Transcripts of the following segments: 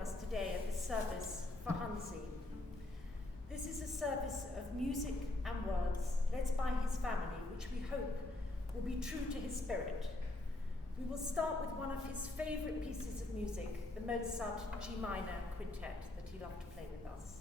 us today at the service for Hansi. This is a service of music and words led by his family, which we hope will be true to his spirit. We will start with one of his favourite pieces of music, the Mozart G minor quintet that he loved to play with us.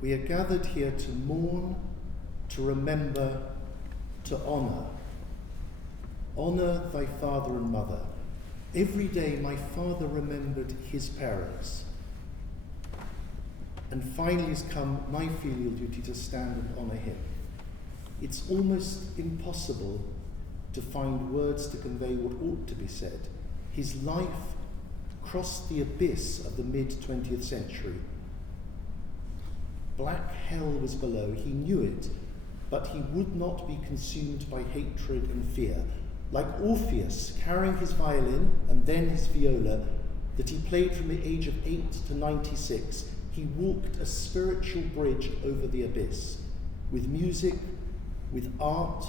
We are gathered here to mourn, to remember, to honour. Honour thy father and mother. Every day my father remembered his parents. And finally has come my filial duty to stand and honour him. It's almost impossible to find words to convey what ought to be said. His life crossed the abyss of the mid-20th century. Black hell was below, he knew it, but he would not be consumed by hatred and fear. Like Orpheus, carrying his violin and then his viola, that he played from the age of 8 to 96, he walked a spiritual bridge over the abyss. With music, with art,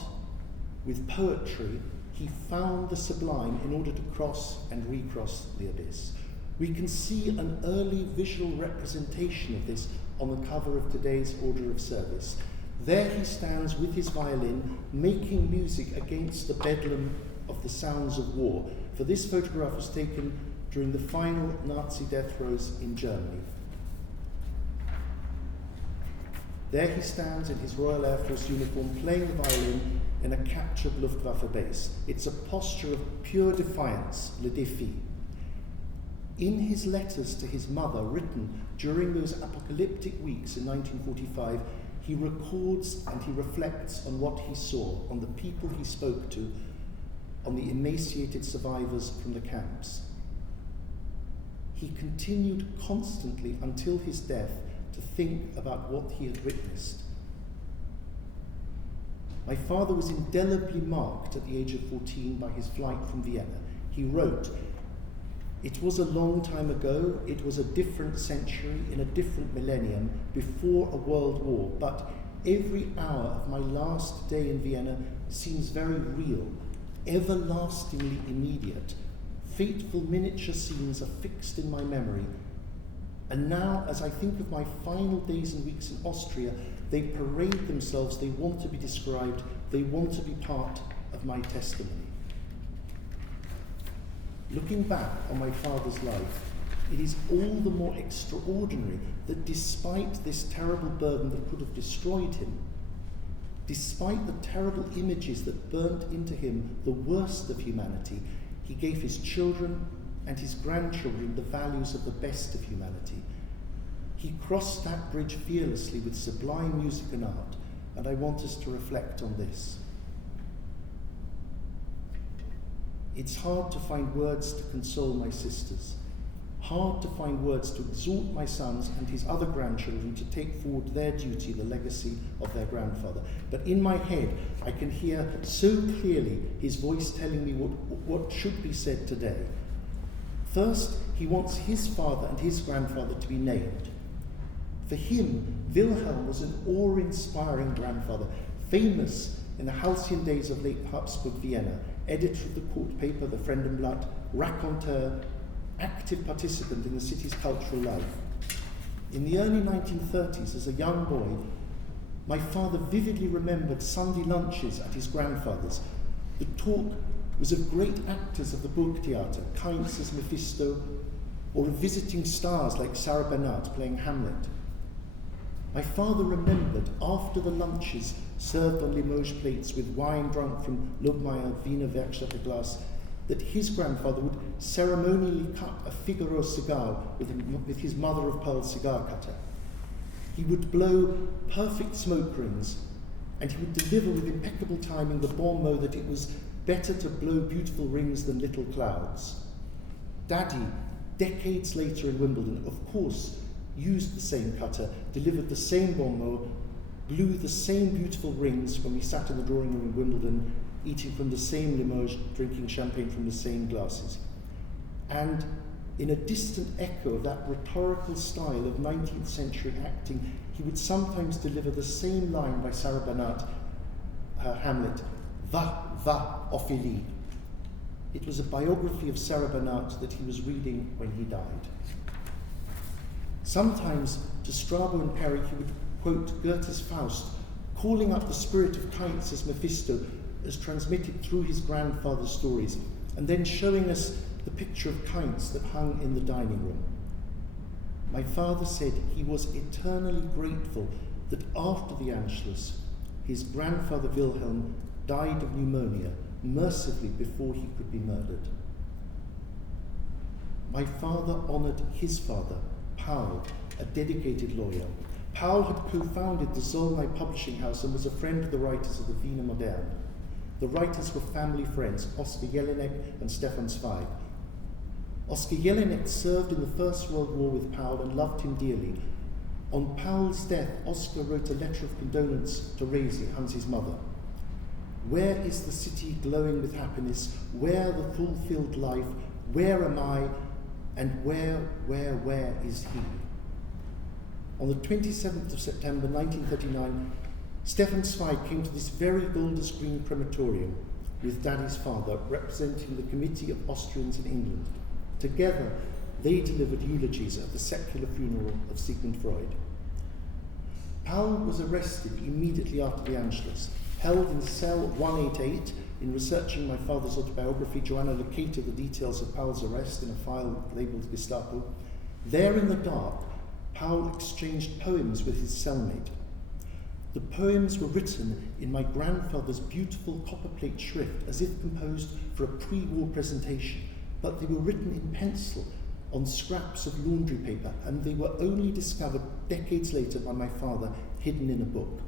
with poetry, he found the sublime in order to cross and recross the abyss. We can see an early visual representation of this on the cover of today's Order of Service. There he stands with his violin, making music against the bedlam of the sounds of war. For this photograph was taken during the final Nazi death throes in Germany. There he stands in his Royal Air Force uniform, playing the violin in a captured Luftwaffe base. It's a posture of pure defiance, le défi. In his letters to his mother, written during those apocalyptic weeks in 1945, he records and he reflects on what he saw, on the people he spoke to, on the emaciated survivors from the camps. He continued constantly until his death to think about what he had witnessed. My father was indelibly marked at the age of 14 by his flight from Vienna. He wrote, "It was a long time ago, it was a different century, in a different millennium, before a world war, but every hour of my last day in Vienna seems very real, everlastingly immediate. Fateful miniature scenes are fixed in my memory. And now, as I think of my final days and weeks in Austria, they parade themselves, they want to be described, they want to be part of my testimony." Looking back on my father's life, it is all the more extraordinary that despite this terrible burden that could have destroyed him, despite the terrible images that burnt into him the worst of humanity, he gave his children and his grandchildren the values of the best of humanity. He crossed that bridge fearlessly with sublime music and art, and I want us to reflect on this. It's hard to find words to console my sisters, hard to find words to exhort my sons and his other grandchildren to take forward their duty, the legacy of their grandfather. But in my head, I can hear so clearly his voice telling me what should be said today. First, he wants his father and his grandfather to be named. For him, Wilhelm was an awe-inspiring grandfather, famous in the halcyon days of late Habsburg Vienna, editor of the court paper, the Fremdenblatt, raconteur, active participant in the city's cultural life. In the early 1930s, as a young boy, my father vividly remembered Sunday lunches at his grandfather's. The talk was of great actors of the Burgtheater, Kainz as Mephisto, or of visiting stars like Sarah Bernhardt playing Hamlet. My father remembered, after the lunches served on Limoges plates with wine drunk from Lobmeier Wiener Werkstätte glass, that his grandfather would ceremonially cut a Figaro cigar with his mother-of-pearl cigar cutter. He would blow perfect smoke rings, and he would deliver with impeccable timing the bon mot that it was better to blow beautiful rings than little clouds. Daddy, decades later in Wimbledon, of course, used the same cutter, delivered the same bon mot, blew the same beautiful rings when we sat in the drawing room in Wimbledon, eating from the same Limoges, drinking champagne from the same glasses. And in a distant echo of that rhetorical style of 19th century acting, he would sometimes deliver the same line by Sarah Bernhardt, Hamlet, "Va, Ophélie." It was a biography of Sarah Bernhardt that he was reading when he died. Sometimes, to Strabo and Perry, he would quote Goethe's Faust, calling up the spirit of Kainz as Mephisto, as transmitted through his grandfather's stories, and then showing us the picture of Kainz that hung in the dining room. my father said he was eternally grateful that after the Anschluss, his grandfather Wilhelm died of pneumonia mercifully before he could be murdered. My father honoured his father, Paul, a dedicated lawyer. Paul had co-founded the Zollner publishing house and was a friend of the writers of the Wiener Moderne. The writers were family friends, Oskar Jelinek and Stefan Zweig. Oskar Jelinek served in the First World War with Paul and loved him dearly. On Paul's death, Oskar wrote a letter of condolence to Resi, Hansi's mother. Where is the city glowing with happiness? Where the fulfilled life? Where am I? And where is he? On the 27th of September 1939, Stefan Zweig came to this very Golders Green crematorium with Daddy's father, representing the Committee of Austrians in England. Together, they delivered eulogies at the secular funeral of Sigmund Freud. Paul was arrested immediately after the Anschluss. Held in cell 188, in researching my father's autobiography, Joanna located the details of Paul's arrest in a file labelled Gestapo. There in the dark, Paul exchanged poems with his cellmate. The poems were written in my grandfather's beautiful copperplate shrift, as if composed for a pre-war presentation, but they were written in pencil on scraps of laundry paper, and they were only discovered decades later by my father, hidden in a book.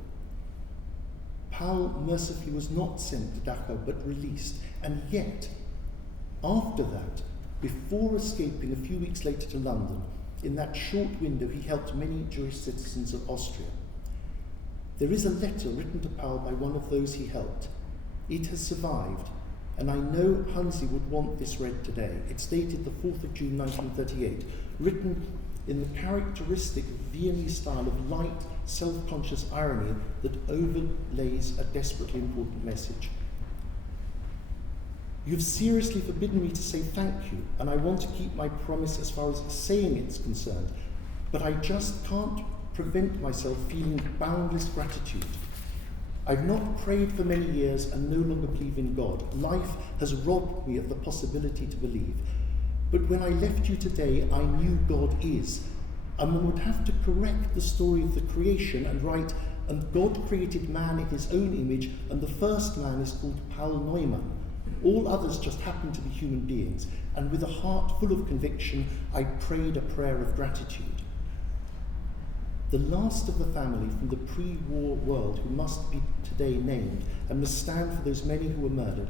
Paul mercifully was not sent to Dachau, but released, and yet, after that, before escaping a few weeks later to London, in that short window he helped many Jewish citizens of Austria. There is a letter written to Paul by one of those he helped. It has survived, and I know Hansi would want this read today. It's dated the 4th of June 1938, written in the characteristic Viennese style of light, self-conscious irony that overlays a desperately important message. You've seriously forbidden me to say thank you, and I want to keep my promise as far as saying it's concerned, but I just can't prevent myself feeling boundless gratitude. I've not prayed for many years and no longer believe in God. Life has robbed me of the possibility to believe. But when I left you today, I knew God is. And one would have to correct the story of the creation and write, and God created man in his own image, and the first man is called Paul Newman. All others just happen to be human beings. And with a heart full of conviction, I prayed a prayer of gratitude. The last of the family from the pre-war world who must be today named and must stand for those many who were murdered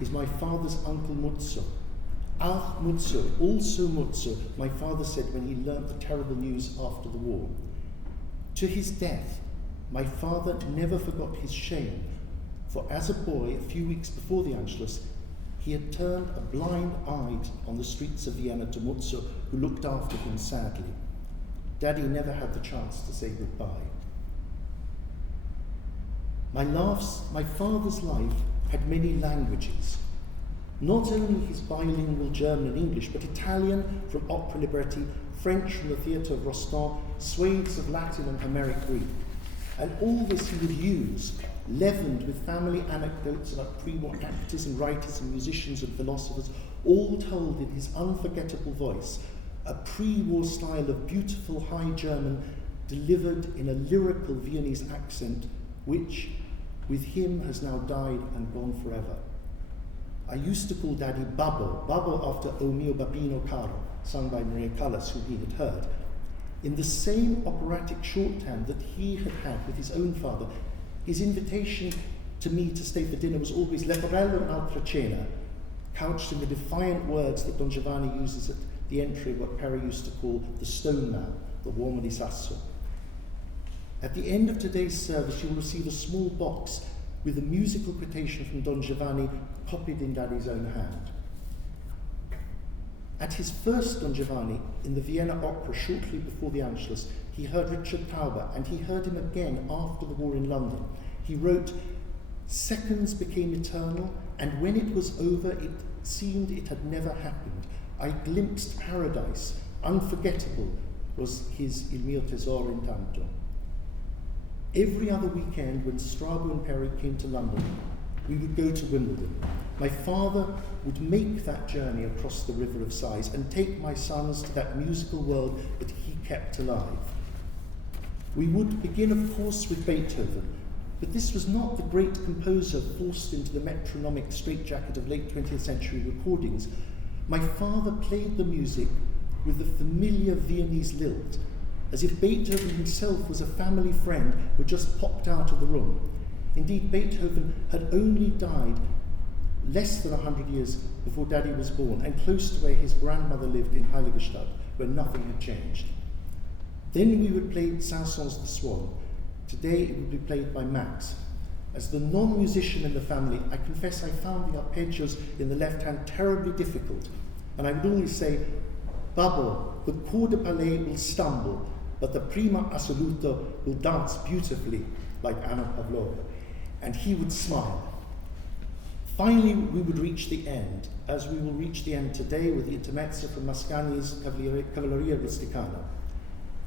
is my father's uncle Mutzo. Auch Mutzo, also Mutzo, my father said when he learnt the terrible news after the war. To his death, my father never forgot his shame, for as a boy, a few weeks before the Anschluss, he had turned a blind eye on the streets of Vienna to Mutzo, who looked after him sadly. Daddy never had the chance to say goodbye. My father's life had many languages. Not only his bilingual German and English, but Italian from opera libretti, French from the theatre of Rostand, swathes of Latin and Homeric Greek. And all this he would use, leavened with family anecdotes about pre-war actors and writers and musicians and philosophers, all told in his unforgettable voice, a pre-war style of beautiful High German delivered in a lyrical Viennese accent, which, with him, has now died and gone forever. I used to call Daddy Babbo after O mio babbino caro, sung by Maria Callas, whom he had heard. In the same operatic shorthand that he had had with his own father, his invitation to me to stay for dinner was always Leporello e un'altra cena, couched in the defiant words that Don Giovanni uses at the entry of what Perry used to call the stone man, the uomo di sasso. At the end of today's service, you will receive a small box with a musical quotation from Don Giovanni copied in Daddy's own hand. At his first Don Giovanni, in the Vienna Opera shortly before the Anschluss, he heard Richard Tauber, and he heard him again after the war in London. He wrote, "Seconds became eternal, and when it was over, it seemed it had never happened. I glimpsed paradise, unforgettable was his Il mio tesoro intanto." Every other weekend when Strabo and Perry came to London, we would go to Wimbledon. My father would make that journey across the River of Sighs and take my sons to that musical world that he kept alive. We would begin, of course, with Beethoven, but this was not the great composer forced into the metronomic straitjacket of late 20th century recordings. My father played the music with the familiar Viennese lilt, as if Beethoven himself was a family friend who had just popped out of the room. Indeed, Beethoven had only died less than 100 years before Daddy was born, and close to where his grandmother lived in Heiligenstadt, where nothing had changed. Then we would play Saint-Saëns' The Swan. Today it would be played by Max. As the non-musician in the family, I confess I found the arpeggios in the left hand terribly difficult, and I would always say, Babbo, the corps de ballet will stumble, but the prima assoluto will dance beautifully, like Anna Pavlova. And he would smile. Finally, we would reach the end, as we will reach the end today with the intermezzo from Mascagni's Cavalleria Rusticana.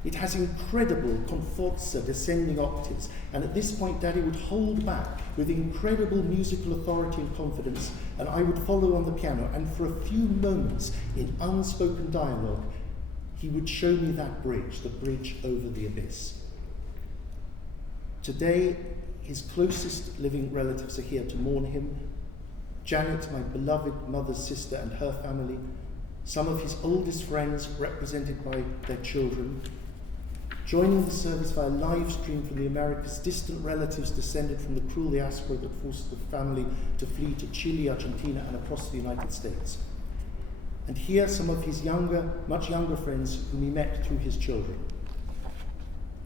It has incredible con forza descending octaves, and at this point Daddy would hold back with incredible musical authority and confidence, and I would follow on the piano, and for a few moments in unspoken dialogue, he would show me that bridge, the bridge over the abyss. Today, his closest living relatives are here to mourn him. Janet, my beloved mother's sister, and her family, some of his oldest friends represented by their children, joining the service via live stream from the Americas, distant relatives descended from the cruel diaspora that forced the family to flee to Chile, Argentina, and across the United States. And here some of his much younger friends whom he met through his children.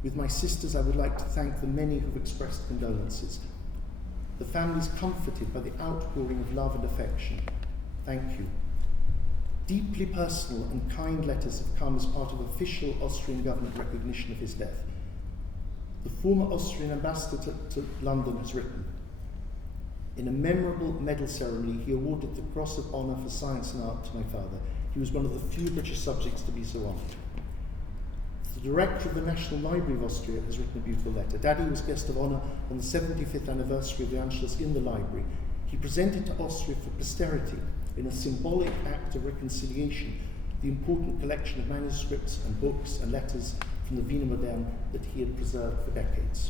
With my sisters, I would like to thank the many who've expressed condolences. The family's comforted by the outpouring of love and affection. Thank you. Deeply personal and kind letters have come as part of official Austrian government recognition of his death. The former Austrian ambassador to London has written, in a memorable medal ceremony, he awarded the Cross of Honour for Science and Art to my father. He was one of the few British subjects to be so honoured. The director of the National Library of Austria has written a beautiful letter. Daddy was guest of honour on the 75th anniversary of the Anschluss in the library. He presented to Austria for posterity, in a symbolic act of reconciliation, the important collection of manuscripts and books and letters from the Wiener Moderne that he had preserved for decades.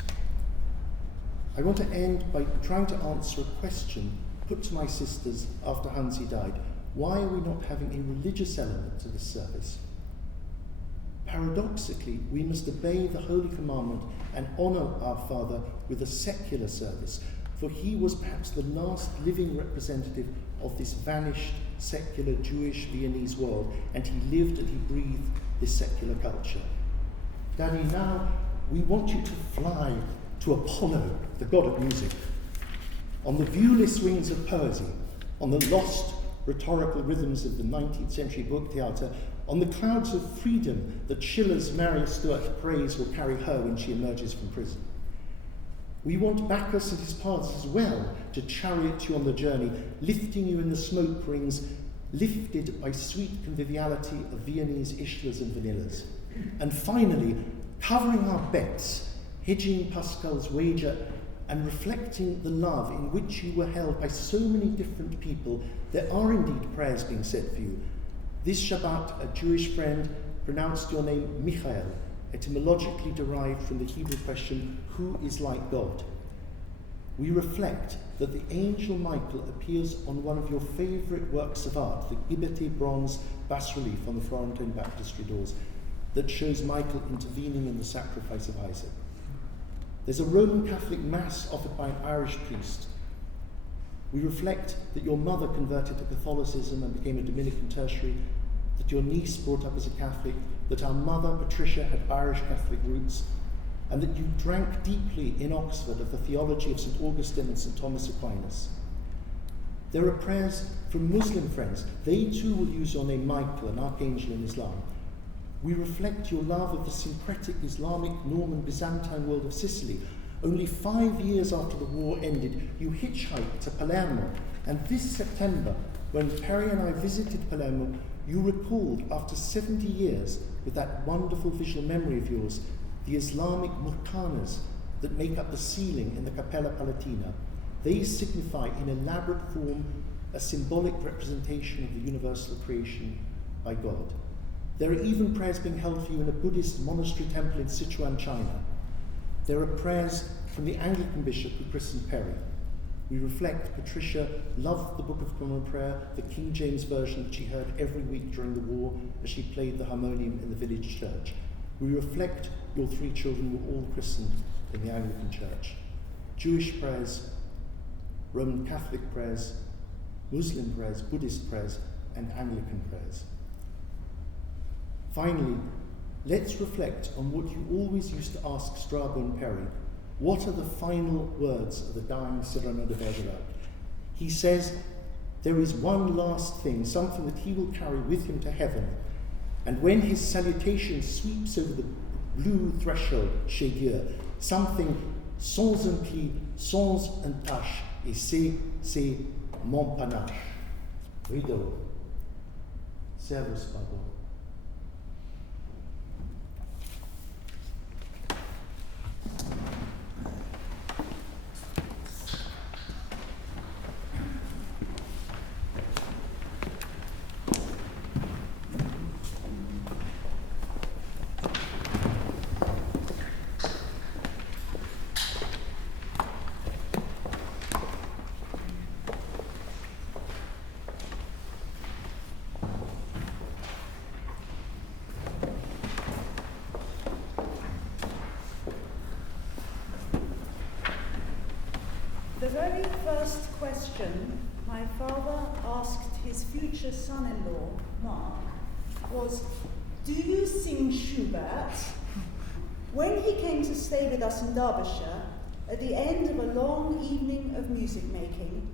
I want to end by trying to answer a question put to my sisters after Hansi died. Why are we not having a religious element to this service? Paradoxically, we must obey the Holy Commandment and honour our Father with a secular service, for he was perhaps the last living representative of this vanished, secular, Jewish, Viennese world, and he lived and he breathed this secular culture. Daddy, now we want you to fly to Apollo, the god of music, on the viewless wings of poesy, on the lost rhetorical rhythms of the 19th century Burgtheater, on the clouds of freedom that Schiller's Mary Stuart praise will carry her when she emerges from prison. We want Bacchus and his paths as well to chariot you on the journey, lifting you in the smoke rings, lifted by sweet conviviality of Viennese Ishlers and Vanillas. And finally, covering our bets, hedging Pascal's wager, and reflecting the love in which you were held by so many different people, there are indeed prayers being said for you. This Shabbat, a Jewish friend pronounced your name Michael, etymologically derived from the Hebrew question, who is like God? We reflect that the angel Michael appears on one of your favourite works of art, the Ghiberti bronze bas-relief on the Florentine baptistry doors, that shows Michael intervening in the sacrifice of Isaac. There's a Roman Catholic Mass offered by an Irish priest. We reflect that your mother converted to Catholicism and became a Dominican tertiary, that your niece brought up as a Catholic, that our mother, Patricia, had Irish Catholic roots, and that you drank deeply in Oxford of the theology of St. Augustine and St. Thomas Aquinas. There are prayers from Muslim friends. They too will use your name Michael, an archangel in Islam. We reflect your love of the syncretic Islamic, Norman, Byzantine world of Sicily. Only 5 years after the war ended, you hitchhiked to Palermo, and this September, when Perry and I visited Palermo, you recalled, after 70 years, with that wonderful visual memory of yours, the Islamic murkanas that make up the ceiling in the Cappella Palatina, They signify in elaborate form a symbolic representation of the universal creation by God. There are even prayers being held for you in a Buddhist monastery temple in Sichuan, China. There are prayers from the Anglican bishop who christened Perry. We reflect Patricia loved the Book of Common Prayer, the King James Version that she heard every week during the war as she played the harmonium in the village church. We reflect your 3 children were all christened in the Anglican Church. Jewish prayers, Roman Catholic prayers, Muslim prayers, Buddhist prayers, and Anglican prayers. Finally, let's reflect on what you always used to ask Strabo and Perry. What are the final words of the dying Cyrano de Bergerac? He says, there is one last thing, something that he will carry with him to heaven, and when his salutation sweeps over the blue threshold, chez Dieu, something sans un pli, sans un tache, et c'est mon panache. Rideau. Servus, Pablo. The very first question my father asked his future son-in-law, Mark, was, do you sing Schubert? When he came to stay with us in Derbyshire, at the end of a long evening of music making,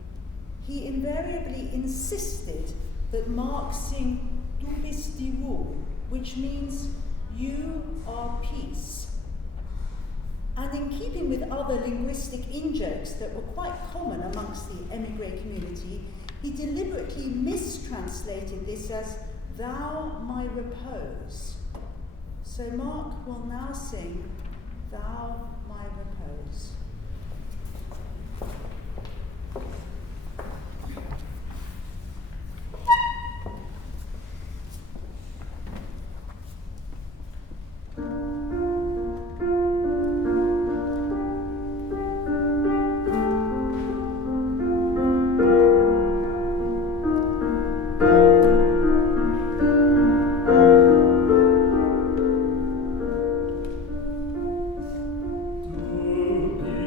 he invariably insisted that Mark sing Du bist die Ruhe, which means you are peace. And in keeping with other linguistic in-jokes that were quite common amongst the emigre community, he deliberately mistranslated this as thou my repose. So Mark will now sing Thou my repose. Du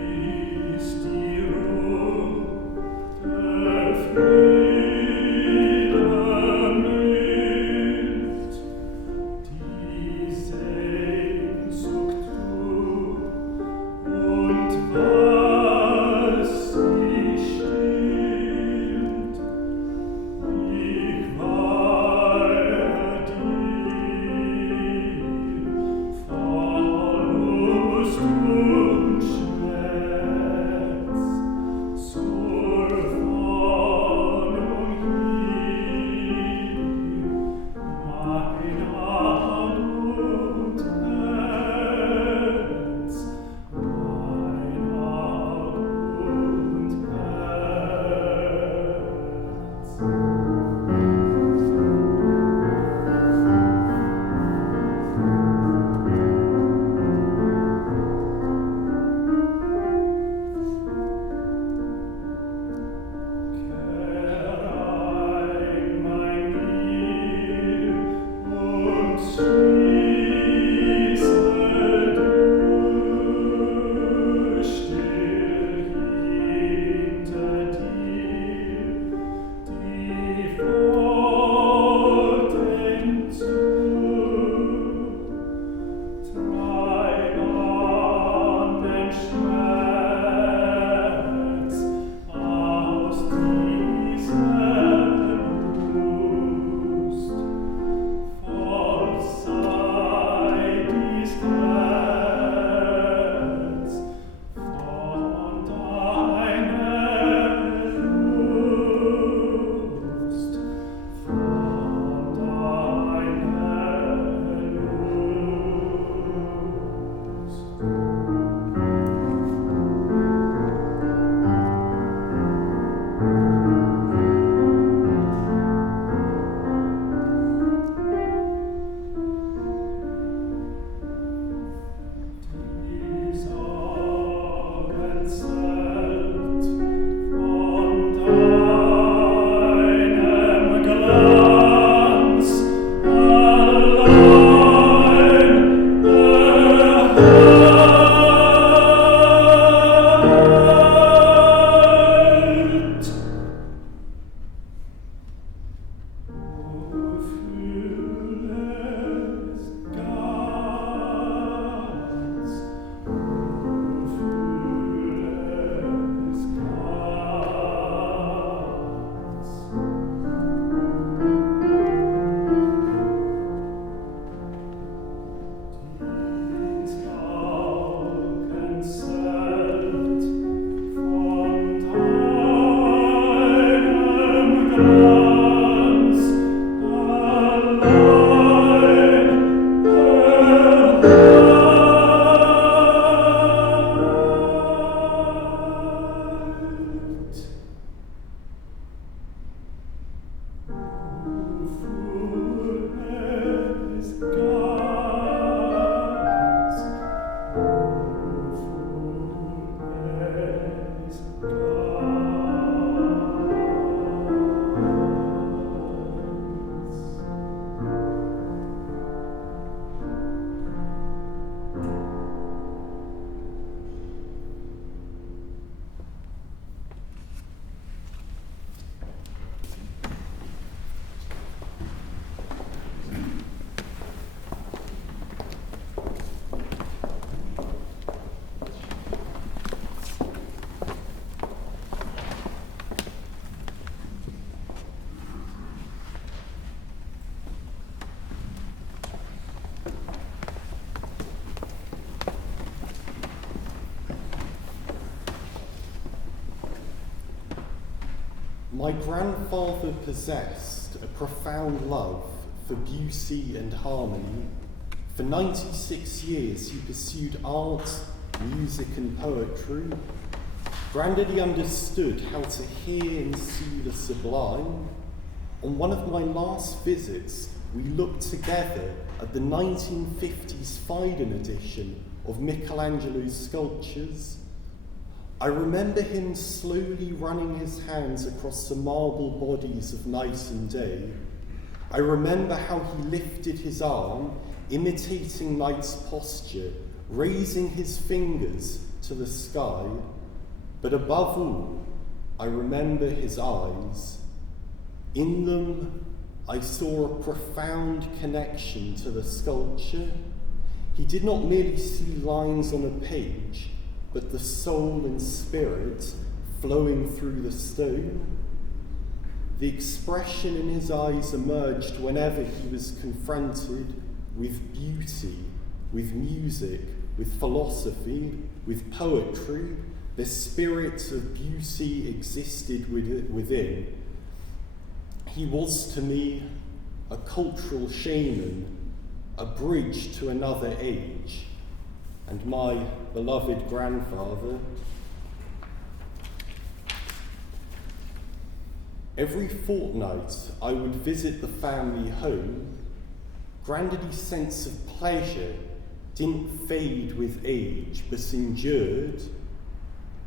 My grandfather possessed a profound love for beauty and harmony. For 96 years he pursued art, music and poetry. Grandaddy understood how to hear and see the sublime. On one of my last visits, we looked together at the 1950s Fiden edition of Michelangelo's sculptures. I remember him slowly running his hands across the marble bodies of night and day. I remember how he lifted his arm, imitating night's posture, raising his fingers to the sky. But above all, I remember his eyes. In them, I saw a profound connection to the sculpture. He did not merely see lines on a page, but the soul and spirit flowing through the stone. The expression in his eyes emerged whenever he was confronted with beauty, with music, with philosophy, with poetry. The spirit of beauty existed within. He was to me a cultural shaman, a bridge to another age, and my beloved grandfather. Every fortnight I would visit the family home. Grandaddy's sense of pleasure didn't fade with age, but endured.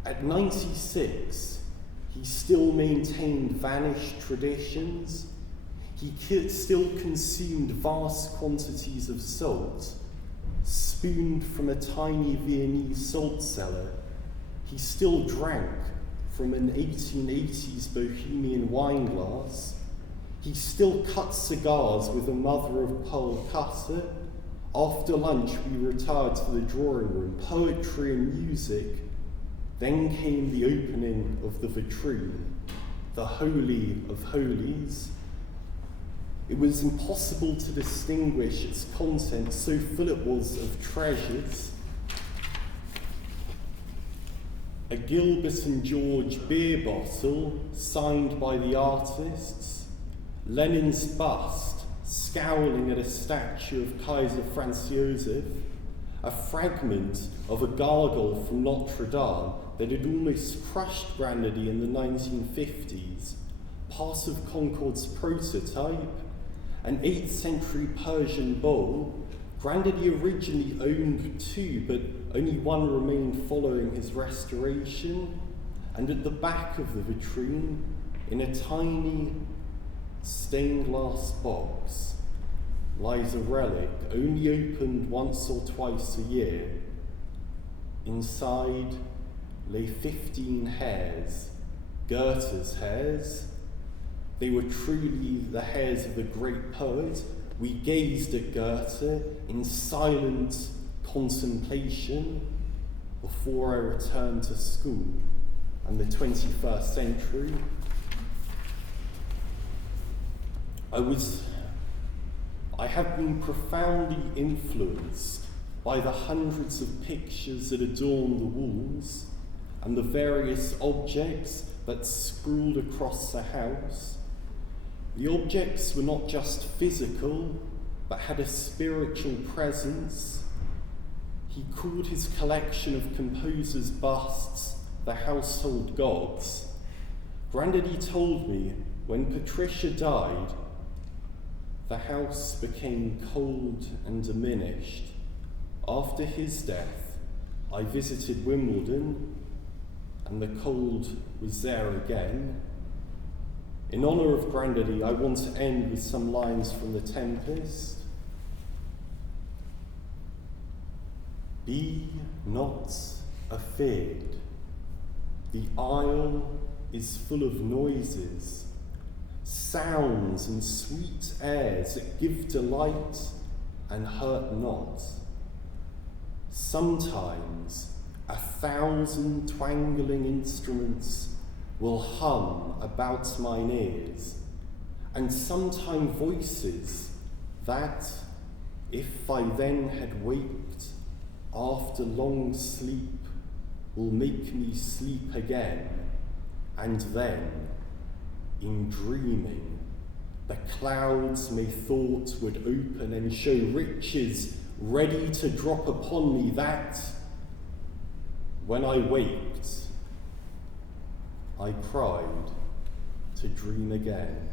At 96, he still maintained vanished traditions. He still consumed vast quantities of salt, spooned from a tiny Viennese salt cellar. He still drank from an 1880s Bohemian wine glass. He still cut cigars with a mother-of-pearl cutter. After lunch, we retired to the drawing room, poetry and music. Then came the opening of the vitrine, the Holy of Holies. It was impossible to distinguish its contents, so full it was of treasures. A Gilbert and George beer bottle signed by the artists, Lenin's bust scowling at a statue of Kaiser Franz Josef, a fragment of a gargoyle from Notre Dame that had almost crushed Grandaddy in the 1950s, part of Concorde's prototype, an 8th century Persian bowl. Grandaddy originally owned two, but only one remained following his restoration. And at the back of the vitrine, in a tiny stained glass box, lies a relic only opened once or twice a year. Inside lay 15 hairs, Goethe's hairs. They were truly the hairs of the great poet. We gazed at Goethe in silent contemplation before I returned to school and the 21st century. I have been profoundly influenced by the hundreds of pictures that adorn the walls and the various objects that scrawled across the house. The objects were not just physical, but had a spiritual presence. He called his collection of composers' busts the household gods. Grandaddy told me when Patricia died, the house became cold and diminished. After his death, I visited Wimbledon, and the cold was there again. In honour of Grandaddy, I want to end with some lines from The Tempest. Be not afeard. The isle is full of noises, sounds and sweet airs that give delight and hurt not. Sometimes 1,000 twangling instruments will hum about mine ears, and sometime voices that, if I then had waked after long sleep, will make me sleep again, and then in dreaming, the clouds methought would open and show riches ready to drop upon me, that, when I waked, I cried to dream again.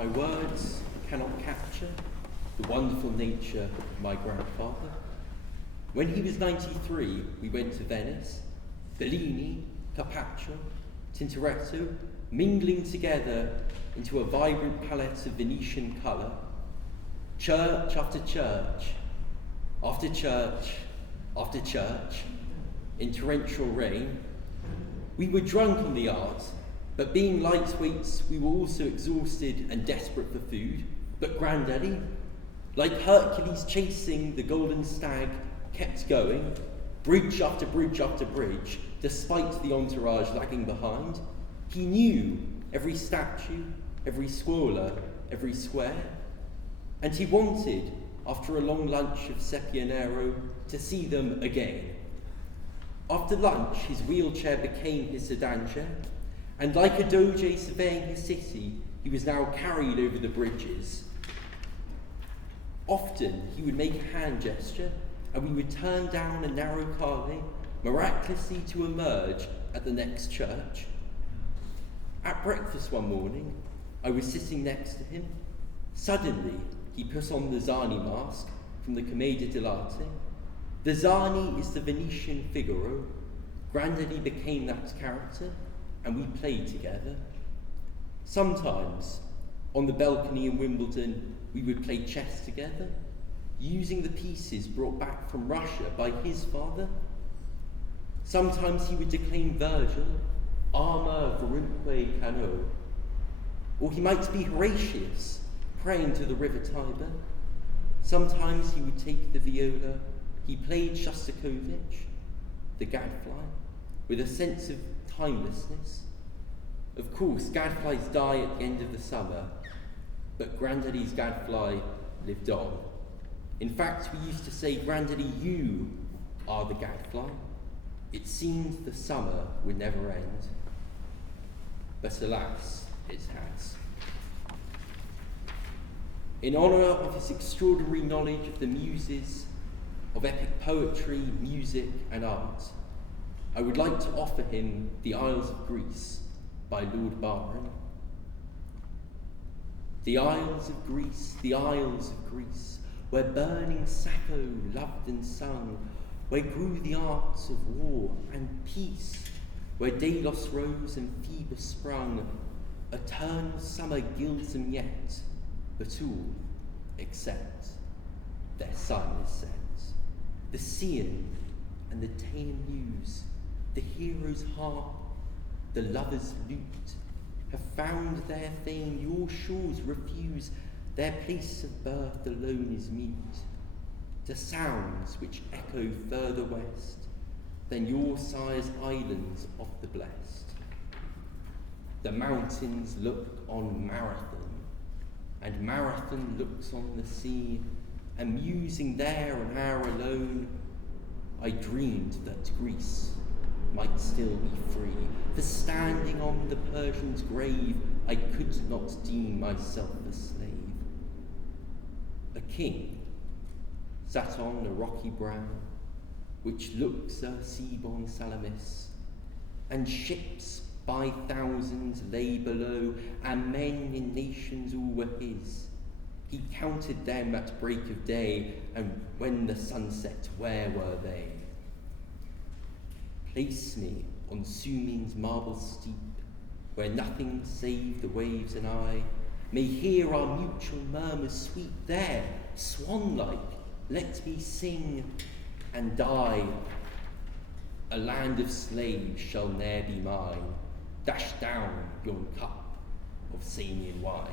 my words cannot capture the wonderful nature of my grandfather. When he was 93, we went to Venice, Bellini, Carpaccio, Tintoretto, mingling together into a vibrant palette of Venetian colour. Church after church, after church, after church, in torrential rain. We were drunk on the art, but being lightweights, we were also exhausted and desperate for food. But Granddaddy, like Hercules chasing the golden stag, kept going, bridge after bridge after bridge, despite the entourage lagging behind. He knew every statue, every scuola, every square, and he wanted, after a long lunch of Sepia Nero, to see them again. After lunch, his wheelchair became his sedan chair, and like a doge surveying his city, he was now carried over the bridges. Often, he would make a hand gesture, and we would turn down a narrow calle, miraculously to emerge at the next church. At breakfast one morning, I was sitting next to him. Suddenly, he put on the Zani mask from the Commedia dell'arte. The Zani is the Venetian Figaro. Granddaddy became that character, and we played together. Sometimes, on the balcony in Wimbledon, we would play chess together, using the pieces brought back from Russia by his father. Sometimes he would declaim Virgil, Arma Virumque Cano, or he might be Horatius, praying to the river Tiber. Sometimes he would take the viola. He played Shostakovich, the gadfly, with a sense of timelessness. Of course, gadflies die at the end of the summer, but Granddaddy's gadfly lived on. In fact, we used to say, Granddaddy, you are the gadfly. It seemed the summer would never end. But alas, it has. In honour of his extraordinary knowledge of the muses, of epic poetry, music, and art, I would like to offer him The Isles of Greece by Lord Byron. The Isles of Greece, the Isles of Greece, where burning Sappho loved and sung, where grew the arts of war and peace, where Delos rose and Phoebus sprung, eternal summer gilds them yet, but all except their sun is set. The Scian and the Teian muse, the hero's harp, the lover's lute, have found their fame, your shores refuse, their place of birth alone is mute, to sounds which echo further west than your sire's islands of the blessed. The mountains look on Marathon, and Marathon looks on the sea, and musing there an hour alone, I dreamed that Greece might still be free. For standing on the Persian's grave, I could not deem myself a slave. A king sat on a rocky brow, which looks a seaborne Salamis, and ships by thousands lay below, and men in nations all were his. He counted them at break of day, and when the sun set, where were they? Place me on Sumin's marble steep, where nothing save the waves and I may hear our mutual murmurs sweet. There, swan-like, let me sing and die. A land of slaves shall ne'er be mine. Dash down yon cup of Samian wine.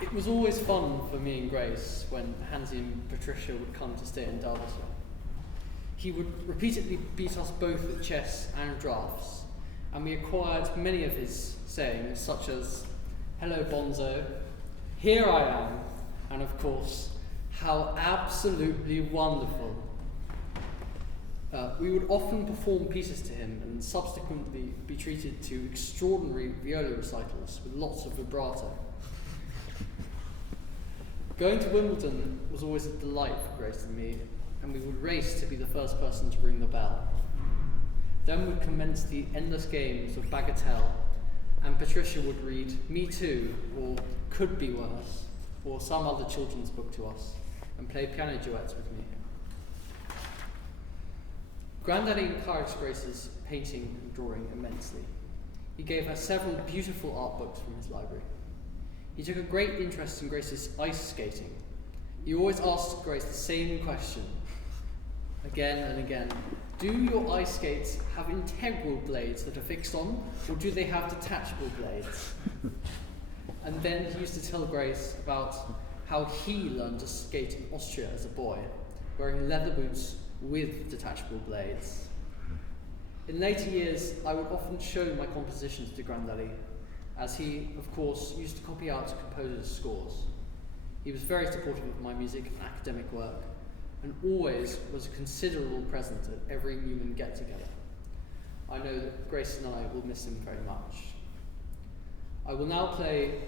It was always fun for me and Grace when Hansi and Patricia would come to stay in Derbyshire. He would repeatedly beat us both at chess and draughts, and we acquired many of his sayings, such as, "Hello, Bonzo," "Here I am," and of course, "How absolutely wonderful." We would often perform pieces to him and subsequently be treated to extraordinary viola recitals with lots of vibrato. Going to Wimbledon was always a delight for Grace and me, and we would race to be the first person to ring the bell. Then would commence the endless games of bagatelle, and Patricia would read Me Too, or Could Be Worse, or some other children's book to us, and play piano duets with me. Granddaddy encouraged Grace's painting and drawing immensely. He gave her several beautiful art books from his library. He took a great interest in Grace's ice skating. He always asked Grace the same question, again and again. Do your ice skates have integral blades that are fixed on, or do they have detachable blades? And then he used to tell Grace about how he learned to skate in Austria as a boy, wearing leather boots with detachable blades. In later years, I would often show my compositions to Granddaddy, as he, of course, used to copy out composers' scores. He was very supportive of my music and academic work, and always was a considerable present at every Newman get-together. I know that Grace and I will miss him very much. I will now play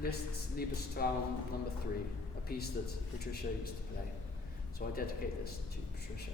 Liszt's Liebestraum No. 3, a piece that Patricia used to play. So I dedicate this to Patricia.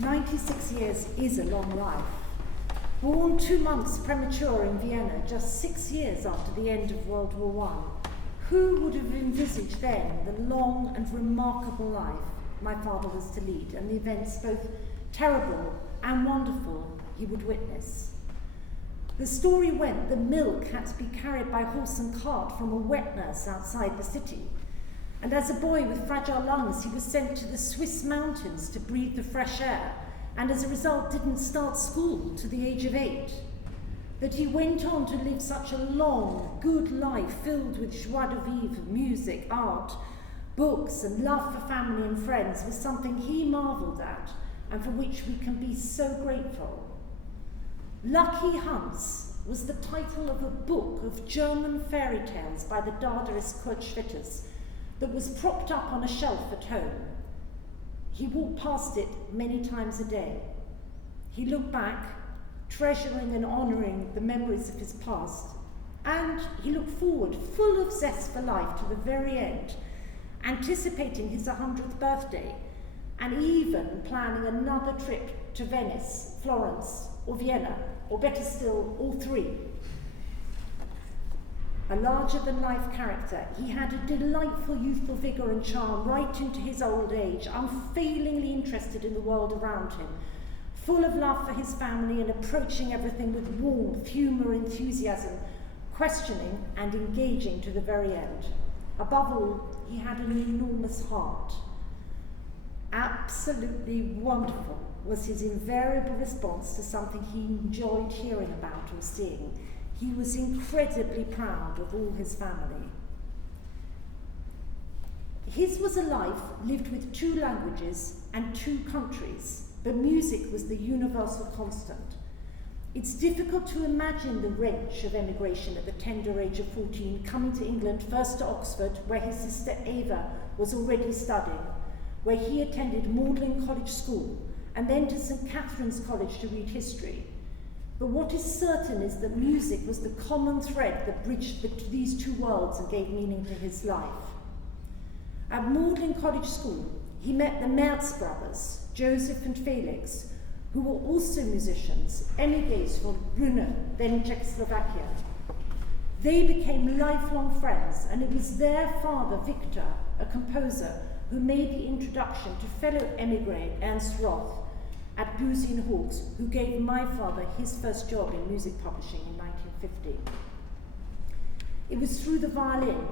96 years is a long life. Born 2 months premature in Vienna, just 6 years after the end of World War I, who would have envisaged then the long and remarkable life my father was to lead, and the events both terrible and wonderful he would witness? The story went the milk had to be carried by horse and cart from a wet nurse outside the city. And as a boy with fragile lungs, he was sent to the Swiss mountains to breathe the fresh air, and as a result didn't start school to the age of 8. That he went on to live such a long, good life filled with joie de vivre, music, art, books, and love for family and friends was something he marvelled at, and for which we can be so grateful. Lucky Hans was the title of a book of German fairy tales by the Dadaist Kurt Schwitters that was propped up on a shelf at home. He walked past it many times a day. He looked back, treasuring and honouring the memories of his past, and he looked forward, full of zest for life, to the very end, anticipating his 100th birthday, and even planning another trip to Venice, Florence, or Vienna, or better still, all three. A larger-than-life character, he had a delightful youthful vigour and charm right into his old age, unfailingly interested in the world around him, full of love for his family and approaching everything with warmth, humour, enthusiasm, questioning and engaging to the very end. Above all, he had an enormous heart. Absolutely wonderful was his invariable response to something he enjoyed hearing about or seeing. He was incredibly proud of all his family. His was a life lived with 2 languages and 2 countries, but music was the universal constant. It's difficult to imagine the wrench of emigration at the tender age of 14, coming to England, first to Oxford, where his sister Ava was already studying, where he attended Magdalen College School, and then to St. Catherine's College to read history. But what is certain is that music was the common thread that bridged these 2 worlds and gave meaning to his life. At Magdalen College School, he met the Merz brothers, Joseph and Felix, who were also musicians, émigrés from Brno, then Czechoslovakia. They became lifelong friends, and it was their father, Victor, a composer, who made the introduction to fellow émigré Ernst Roth at Buzy and Hawkes, who gave my father his first job in music publishing in 1950. It was through the violin,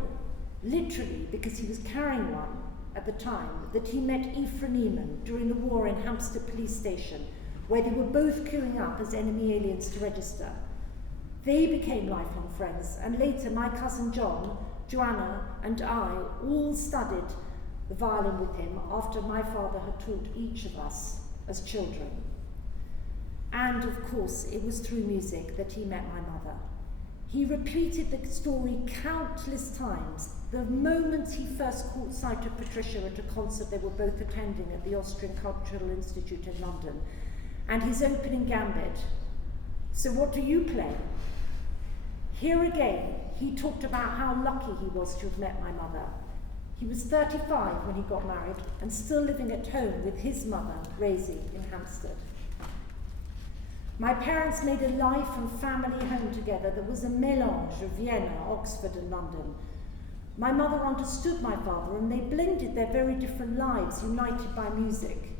literally because he was carrying one at the time, that he met Ephra Newman during the war in Hampstead Police Station, where they were both queuing up as enemy aliens to register. They became lifelong friends, and later my cousin John Joanna, and I all studied the violin with him after my father had taught each of us as children. And of course, it was through music that he met my mother. He repeated the story countless times. The moment he first caught sight of Patricia at a concert they were both attending at the Austrian Cultural Institute in London, and his opening gambit, "So what do you play?" Here again, he talked about how lucky he was to have met my mother. He was 35 when he got married and still living at home with his mother, Rosie, in Hampstead. My parents made a life and family home together that was a mélange of Vienna, Oxford and London. My mother understood my father and they blended their very different lives, united by music.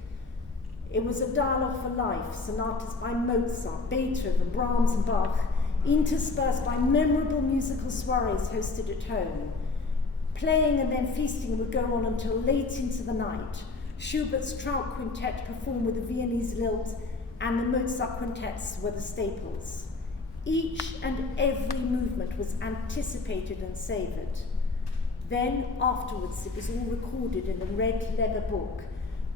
It was a dialogue for life, sonatas by Mozart, Beethoven, Brahms and Bach, interspersed by memorable musical soirees hosted at home. Playing and then feasting would go on until late into the night. Schubert's Trout Quintet performed with the Viennese lilt, and the Mozart quintets were the staples. Each and every movement was anticipated and savoured. Then, afterwards, it was all recorded in a red leather book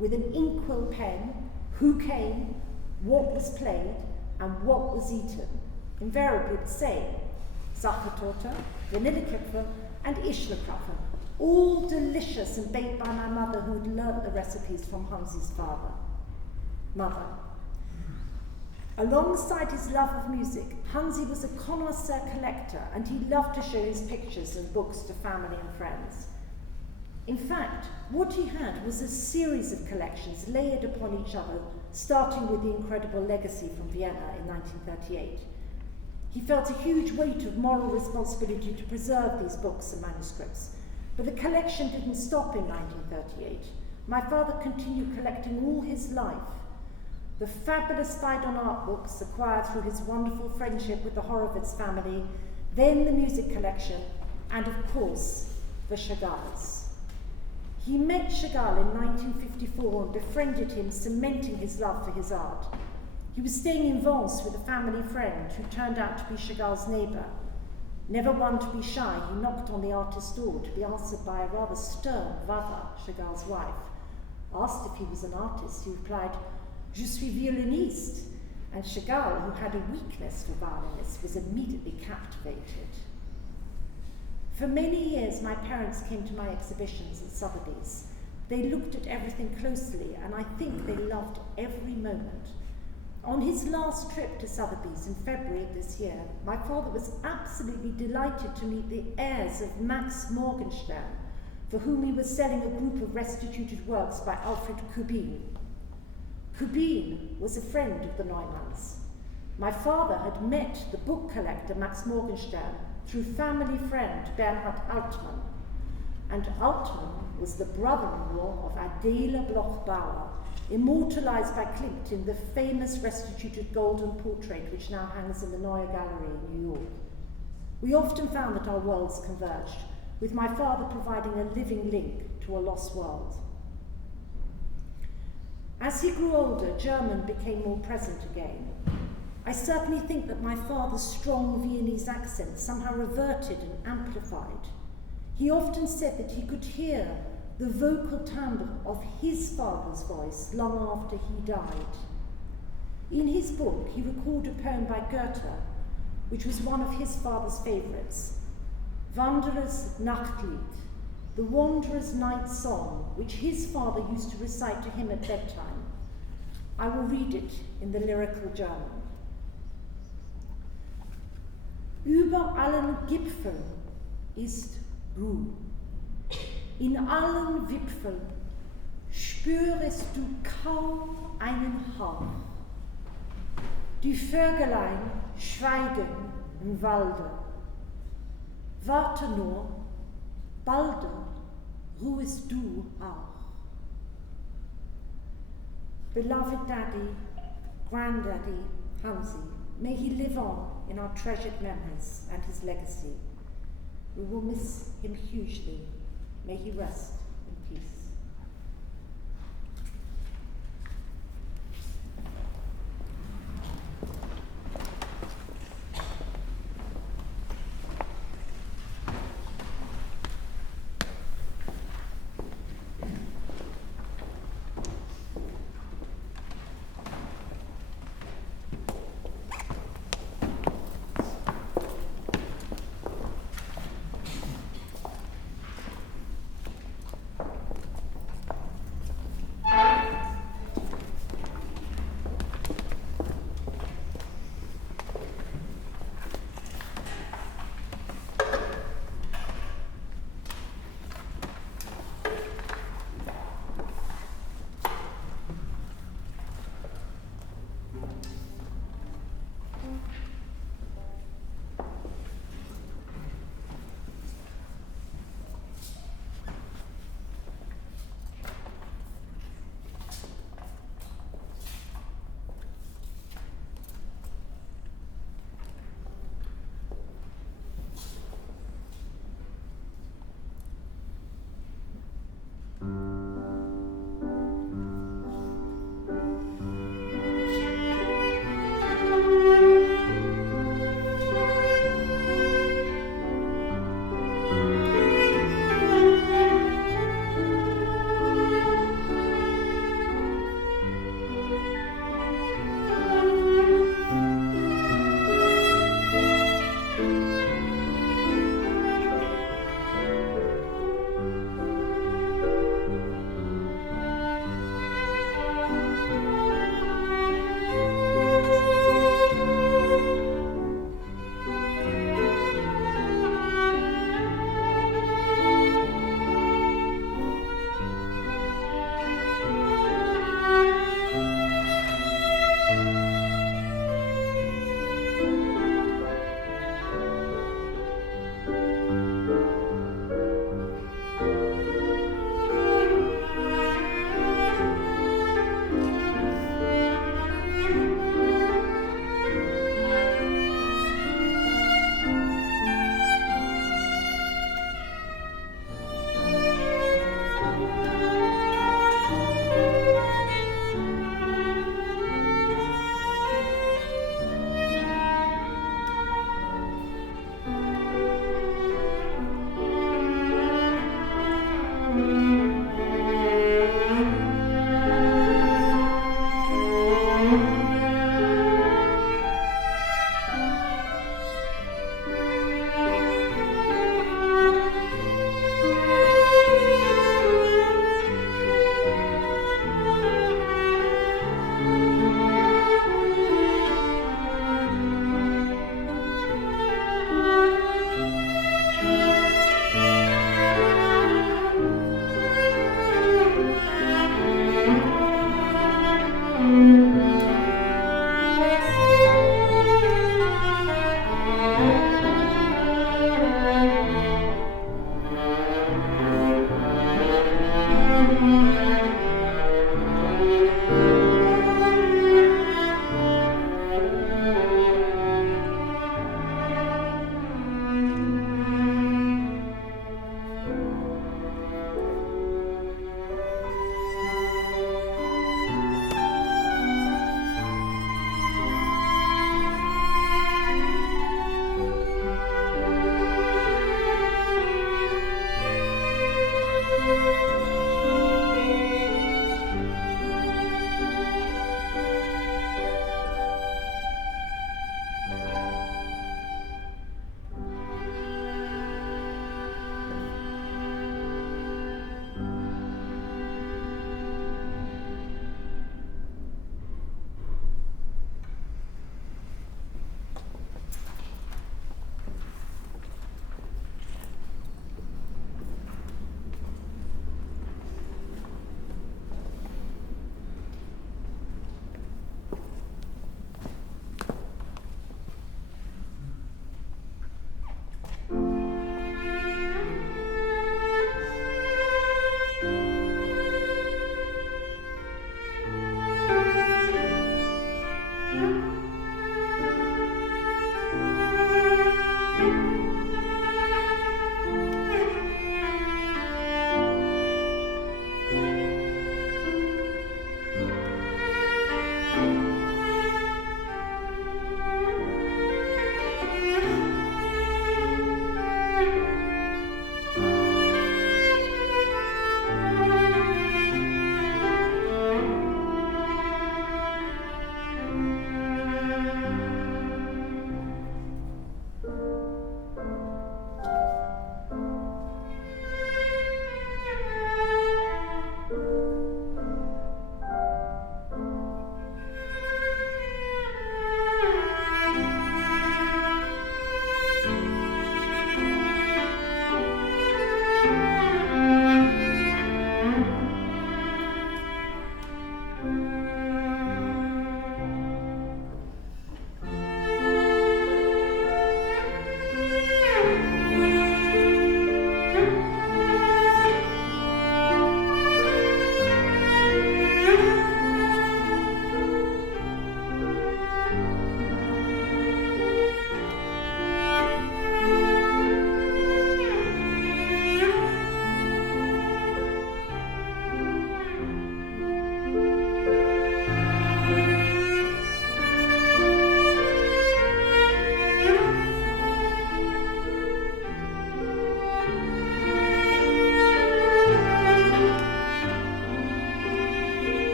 with an inkwell pen, who came, what was played, and what was eaten. Invariably the same: Sachertorte, Vanillekipferl, and Ischlerkrapfen, all delicious and baked by my mother, who had learnt the recipes from Hansi's mother. Alongside his love of music, Hansi was a connoisseur collector, and he loved to show his pictures and books to family and friends. In fact, what he had was a series of collections layered upon each other, starting with the incredible legacy from Vienna in 1938. He felt a huge weight of moral responsibility to preserve these books and manuscripts, but the collection didn't stop in 1938. My father continued collecting all his life. The fabulous Phaidon art books acquired through his wonderful friendship with the Horowitz family, then the music collection, and of course, the Chagalls. He met Chagall in 1954 and befriended him, cementing his love for his art. He was staying in Vence with a family friend who turned out to be Chagall's neighbour. Never one to be shy, he knocked on the artist's door to be answered by a rather stern Vava, Chagall's wife. Asked if he was an artist, he replied, "Je suis violoniste," and Chagall, who had a weakness for violinists, was immediately captivated. For many years, my parents came to my exhibitions at Sotheby's. They looked at everything closely, and I think they loved every moment. On his last trip to Sotheby's in February of this year, my father was absolutely delighted to meet the heirs of Max Morgenstern, for whom he was selling a group of restituted works by Alfred Kubin. Kubin was a friend of the Neumanns. My father had met the book collector Max Morgenstern through family friend Bernhard Altmann, and Altmann was the brother-in-law of Adela Bloch-Bauer, immortalized by Klimt in the famous restituted golden portrait which now hangs in the Neue Gallery in New York. We often found that our worlds converged, with my father providing a living link to a lost world. As he grew older, German became more present again. I certainly think that my father's strong Viennese accent somehow reverted and amplified. He often said that he could hear the vocal timbre of his father's voice long after he died. In his book, he recorded a poem by Goethe, which was one of his father's favourites, Wanderer's Nachtlied, the Wanderer's Night Song, which his father used to recite to him at bedtime. I will read it in the lyrical German. Über allen Gipfeln ist Ruhe. In allen Wipfeln spürest du kaum einen Hauch. Die Vögelein schweigen im Walde. Warte nur, balde ruhest du auch. Beloved Daddy, Granddaddy, Hansi, may he live on in our treasured memories and his legacy. We will miss him hugely. May he rest in peace. Amen.